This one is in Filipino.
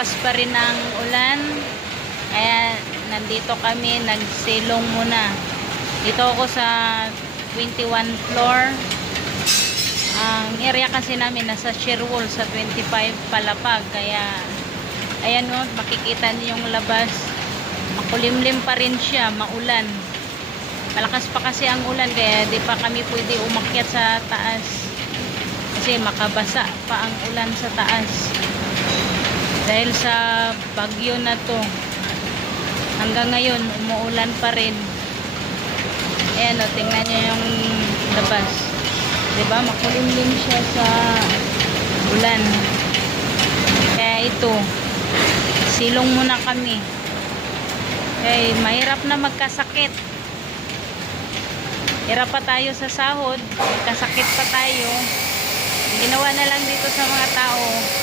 malakas pa rin ang ulan. Kaya nandito kami, nagsilong muna. Dito ako sa 21 floor. Ang area kasi namin nasa Sherwood sa 25 Palapag. Kaya ayan o, makikita niyo yung labas. Makulimlim pa rin siya, maulan. Malakas pa kasi ang ulan kaya di pa kami pwede umakyat sa taas. Kasi makabasa pa ang ulan sa taas. Dahil sa bagyo na to. Hanggang ngayon, umuulan pa rin. Ayan o, tingnan nyo yung labas. Diba? Makulimlim siya sa ulan. Kaya ito, silong muna kami. Kaya mahirap na magkasakit. Hirap pa tayo sa sahod. Magkasakit pa tayo. Ginawa na lang dito sa mga tao.